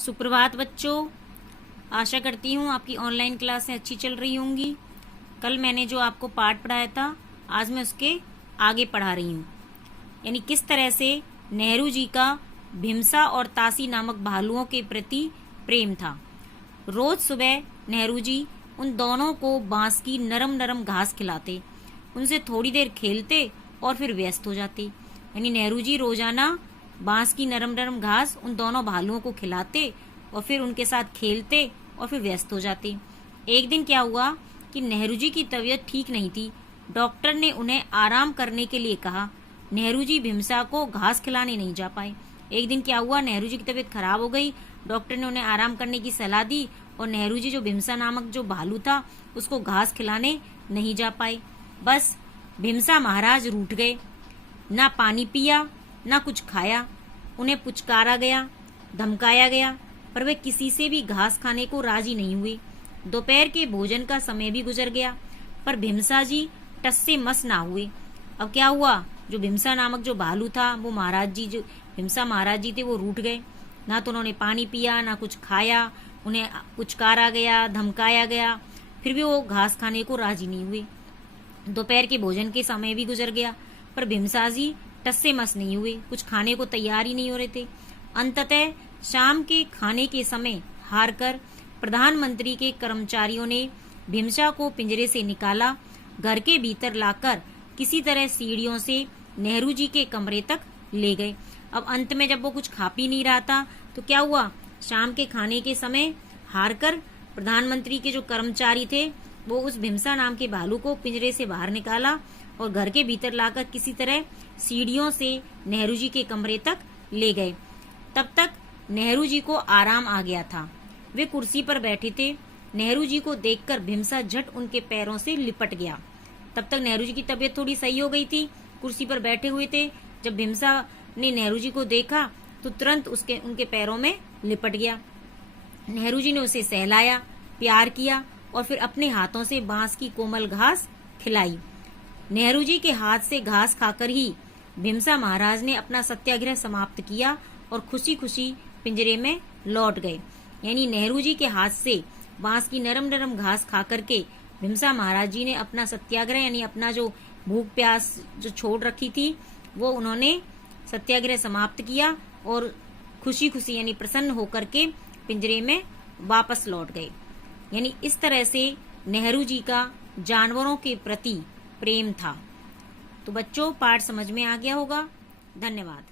सुप्रभात बच्चों, आशा करती हूँ आपकी ऑनलाइन क्लासें अच्छी चल रही होंगी। कल मैंने जो आपको पाठ पढ़ाया था, आज मैं उसके आगे पढ़ा रही हूँ। यानी किस तरह से नेहरू जी का भीमसा और तासी नामक भालुओं के प्रति प्रेम था। रोज सुबह नेहरू जी उन दोनों को बांस की नरम नरम घास खिलाते, उनसे थोड़ी देर खेलते और फिर व्यस्त हो जाते। यानी नेहरू जी रोजाना बांस की नरम नरम घास उन दोनों भालुओं को खिलाते और फिर उनके साथ खेलते और फिर व्यस्त हो जाते। एक दिन क्या हुआ कि नेहरू जी की तबीयत ठीक नहीं थी। डॉक्टर ने उन्हें आराम करने के लिए कहा। नेहरू जी भीमसा को घास खिलाने नहीं जा पाए। एक दिन क्या हुआ, नेहरू जी की तबीयत खराब हो गई। डॉक्टर ने उन्हें आराम करने की सलाह दी और नेहरू जी जो भीमसा नामक जो भालू था उसको घास खिलाने नहीं जा पाए। बस भीमसा महाराज रूठ गए, ना पानी पिया ना कुछ खाया। उन्हें पुचकारा गया, धमकाया गया, पर वे किसी से भी घास खाने को राजी नहीं हुए। दोपहर के भोजन का समय भी गुजर गया, पर भीमसा जी टस से मस ना हुए। अब क्या हुआ, जो भीमसा नामक जो भालू था वो महाराज जी जो भीमसा महाराज जी थे वो रूठ गए। ना तो उन्होंने पानी पिया ना कुछ खाया, उन्हें पुचकारा गया, धमकाया गया, फिर भी वो घास खाने को राजी नहीं हुए। दोपहर के भोजन के समय भी गुजर गया, पर भीमसा जी टस से मस नहीं हुए, कुछ खाने को तैयार ही नहीं हो रहे थे। अंततः शाम के खाने के समय हारकर प्रधानमंत्री के कर्मचारियों ने भीमसा को पिंजरे से निकाला, घर के भीतर लाकर किसी तरह सीढ़ियों से नेहरू जी के कमरे तक ले गए। अब अंत में जब वो कुछ खा पी नहीं रहा था तो क्या हुआ, शाम के खाने के समय हारकर प्रधानमंत्री के जो कर्मचारी थे वो उस भीमसा नाम के भालू को पिंजरे से बाहर निकाला और घर के भीतर लाकर किसी तरह सीढ़ियों से नेहरू जी के कमरे तक ले गए। तब तक नेहरू जी को आराम आ गया था। वे कुर्सी पर बैठे थे। नेहरू जी को देखकर भीमसा झट उनके पैरों से लिपट गया। तब तक नेहरू जी की तबीयत थोड़ी सही हो गई थी, कुर्सी पर बैठे हुए थे। जब भीमसा ने नेहरू जी को देखा तो तुरंत उनके पैरों में लिपट गया। नेहरू जी ने उसे सहलाया, प्यार किया और फिर अपने हाथों से बांस की कोमल घास खिलाई। नेहरू जी के हाथ से घास खाकर ही भीमसा महाराज ने अपना सत्याग्रह समाप्त किया और खुशी खुशी पिंजरे में लौट गए। यानी नेहरू जी के हाथ से बांस की नरम नरम घास खा करके भीमसा महाराज जी ने अपना सत्याग्रह यानी अपना जो भूख प्यास जो छोड़ रखी थी वो उन्होंने सत्याग्रह समाप्त किया और खुशी खुशी यानी प्रसन्न होकर के पिंजरे में वापस लौट गए। यानी इस तरह से नेहरू जी का जानवरों के प्रति प्रेम था। तो बच्चों, पाठ समझ में आ गया होगा। धन्यवाद।